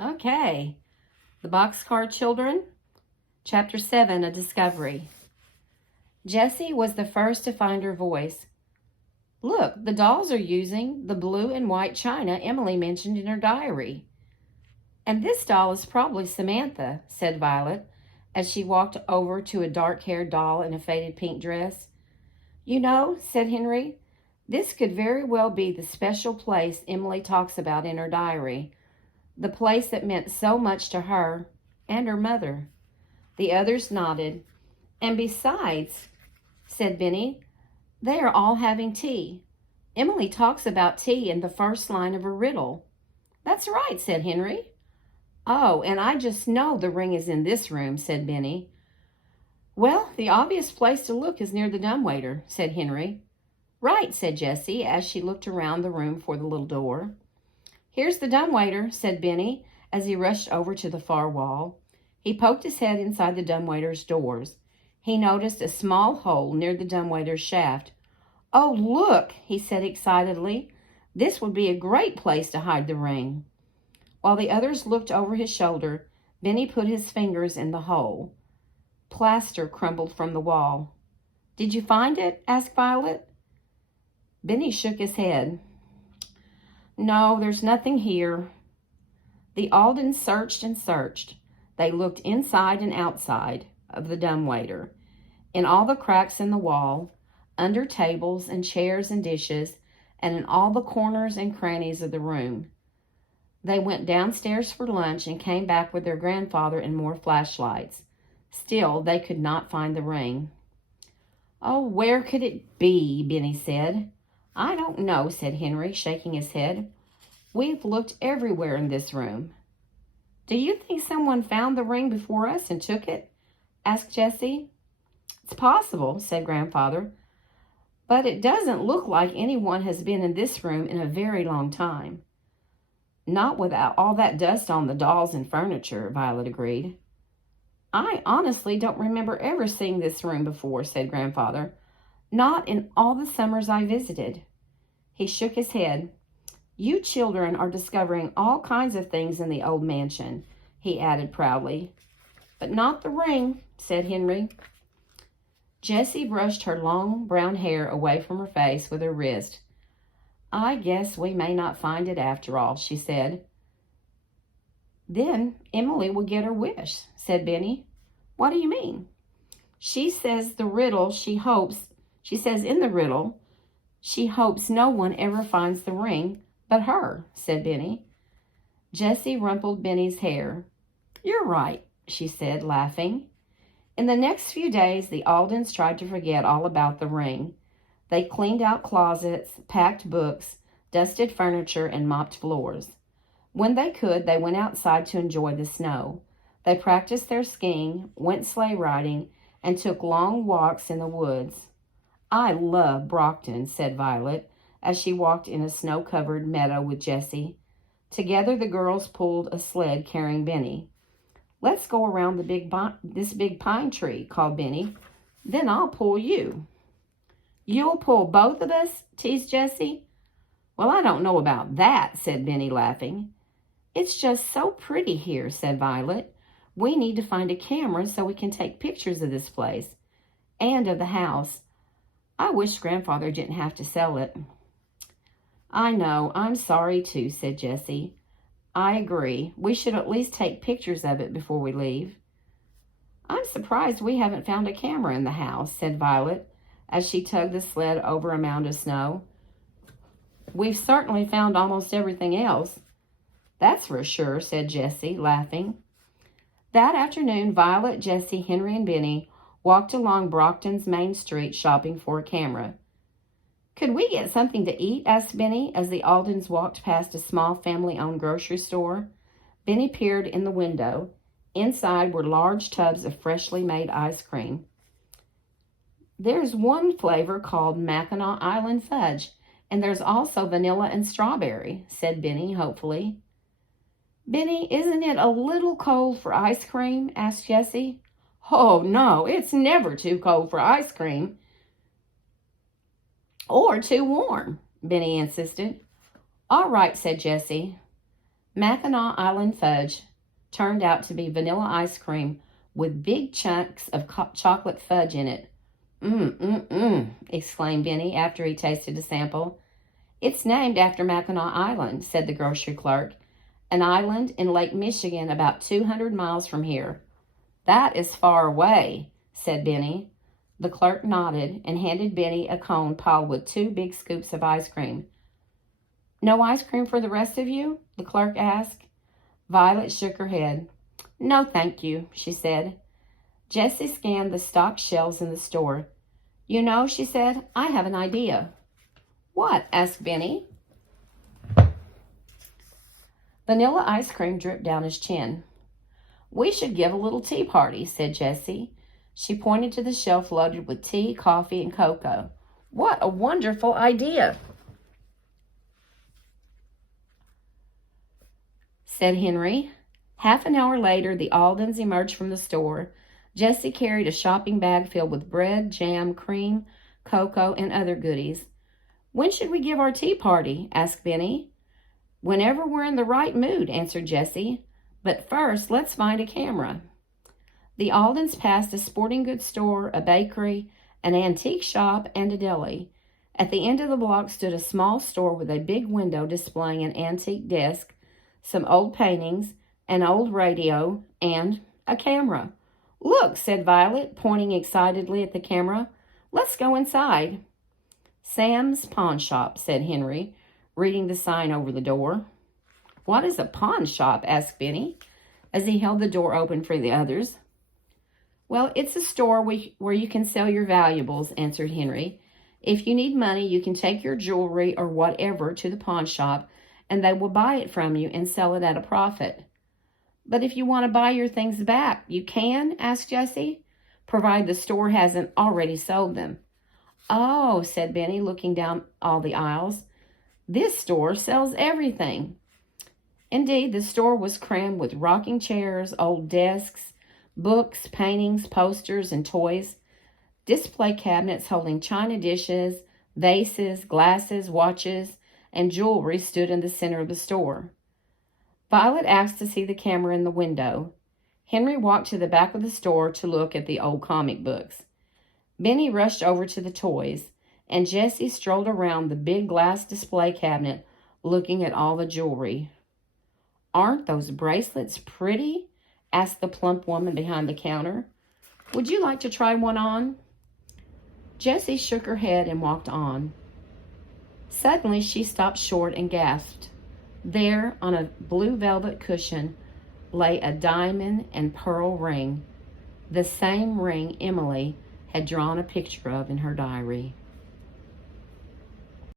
Okay, the Boxcar Children, Chapter 7, A Discovery. Jessie was the first to find her voice. Look, the dolls are using the blue and white china Emily mentioned in her diary. And this doll is probably Samantha, said Violet, as she walked over to a dark-haired doll in a faded pink dress. You know, said Henry, this could very well be the special place Emily talks about in her diary. The place that meant so much to her and her mother. The others nodded. And besides, said Benny, they are all having tea. Emily talks about tea in the first line of her riddle. That's right, said Henry. Oh, and I just know the ring is in this room, said Benny. Well, the obvious place to look is near the dumbwaiter, said Henry. Right, said Jessie, as she looked around the room for the little door. Here's the dumbwaiter, said Benny, as he rushed over to the far wall. He poked his head inside the dumbwaiter's doors. He noticed a small hole near the dumbwaiter's shaft. Oh, look, he said excitedly. This would be a great place to hide the ring. While the others looked over his shoulder, Benny put his fingers in the hole. Plaster crumbled from the wall. Did you find it? Asked Violet. Benny shook his head. No, there's nothing here. The Aldens searched and searched. They looked inside and outside of the dumbwaiter, in all the cracks in the wall, under tables and chairs and dishes, and in all the corners and crannies of the room. They went downstairs for lunch and came back with their grandfather and more flashlights. Still, they could not find the ring. Oh, where could it be? Benny said. I don't know, said Henry, shaking his head. We've looked everywhere in this room. Do you think someone found the ring before us and took it? Asked Jessie. It's possible, said Grandfather, but it doesn't look like anyone has been in this room in a very long time. Not without all that dust on the dolls and furniture, Violet agreed. I honestly don't remember ever seeing this room before, said Grandfather. Not in all the summers I visited. He shook his head. You children are discovering all kinds of things in the old mansion, he added proudly. But not the ring, said Henry. Jessie brushed her long brown hair away from her face with her wrist. I guess we may not find it after all, she said. Then Emily will get her wish, said Benny. What do you mean? She says in the riddle, she hopes no one ever finds the ring but her, said Benny. Jessie rumpled Benny's hair. You're right, she said, laughing. In the next few days, the Aldens tried to forget all about the ring. They cleaned out closets, packed books, dusted furniture, and mopped floors. When they could, they went outside to enjoy the snow. They practiced their skiing, went sleigh riding, and took long walks in the woods. I love Brockton, said Violet, as she walked in a snow-covered meadow with Jessie. Together, the girls pulled a sled carrying Benny. Let's go around this big pine tree, called Benny. Then I'll pull you. You'll pull both of us? Teased Jessie. Well, I don't know about that, said Benny, laughing. It's just so pretty here, said Violet. We need to find a camera so we can take pictures of this place and of the house. I wish Grandfather didn't have to sell it. I know, I'm sorry too, said Jessie. I agree. We should at least take pictures of it before we leave. I'm surprised we haven't found a camera in the house, said Violet, as she tugged the sled over a mound of snow. We've certainly found almost everything else. That's for sure, said Jessie, laughing. That afternoon, Violet, Jessie, Henry, and Benny walked along Brockton's main street shopping for a camera. Could we get something to eat? Asked Benny as the Aldens walked past a small family-owned grocery store. Benny peered in the window. Inside were large tubs of freshly made ice cream. There's one flavor called Mackinac Island Fudge, and there's also vanilla and strawberry, said Benny hopefully. Benny, isn't it a little cold for ice cream? Asked Jessie. Oh, no, it's never too cold for ice cream. Or too warm, Benny insisted. All right, said Jessie. Mackinac Island fudge turned out to be vanilla ice cream with big chunks of chocolate fudge in it. Exclaimed Benny after he tasted a sample. It's named after Mackinac Island, said the grocery clerk, an island in Lake Michigan about 200 miles from here. That is far away, said Benny. The clerk nodded and handed Benny a cone piled with 2 big scoops of ice cream. No ice cream for the rest of you? The clerk asked. Violet shook her head. No, thank you, she said. Jessie scanned the stocked shelves in the store. You know, she said, I have an idea. What? Asked Benny. Vanilla ice cream dripped down his chin. We should give a little tea party, said Jessie. She pointed to the shelf loaded with tea, coffee, and cocoa. What a wonderful idea, said Henry. Half an hour later, the Aldens emerged from the store. Jessie carried a shopping bag filled with bread, jam, cream, cocoa, and other goodies. When should we give our tea party? Asked Benny. Whenever we're in the right mood, answered Jessie. But first, let's find a camera. The Aldens passed a sporting goods store, a bakery, an antique shop, and a deli. At the end of the block stood a small store with a big window displaying an antique desk, some old paintings, an old radio, and a camera. Look, said Violet, pointing excitedly at the camera. Let's go inside. Sam's Pawn Shop, said Henry, reading the sign over the door. What is a pawn shop? Asked Benny, as he held the door open for the others. Well, it's a store where you can sell your valuables, answered Henry. If you need money, you can take your jewelry or whatever to the pawn shop, and they will buy it from you and sell it at a profit. But if you want to buy your things back, you can? Asked Jessie, provided the store hasn't already sold them. Oh, said Benny, looking down all the aisles. This store sells everything. Indeed, the store was crammed with rocking chairs, old desks, books, paintings, posters, and toys. Display cabinets holding china dishes, vases, glasses, watches, and jewelry stood in the center of the store. Violet asked to see the camera in the window. Henry walked to the back of the store to look at the old comic books. Benny rushed over to the toys, and Jessie strolled around the big glass display cabinet looking at all the jewelry. Aren't those bracelets pretty? Asked the plump woman behind the counter. Would you like to try one on? Jessie shook her head and walked on. Suddenly she stopped short and gasped. There, on a blue velvet cushion, lay a diamond and pearl ring, the same ring Emily had drawn a picture of in her diary.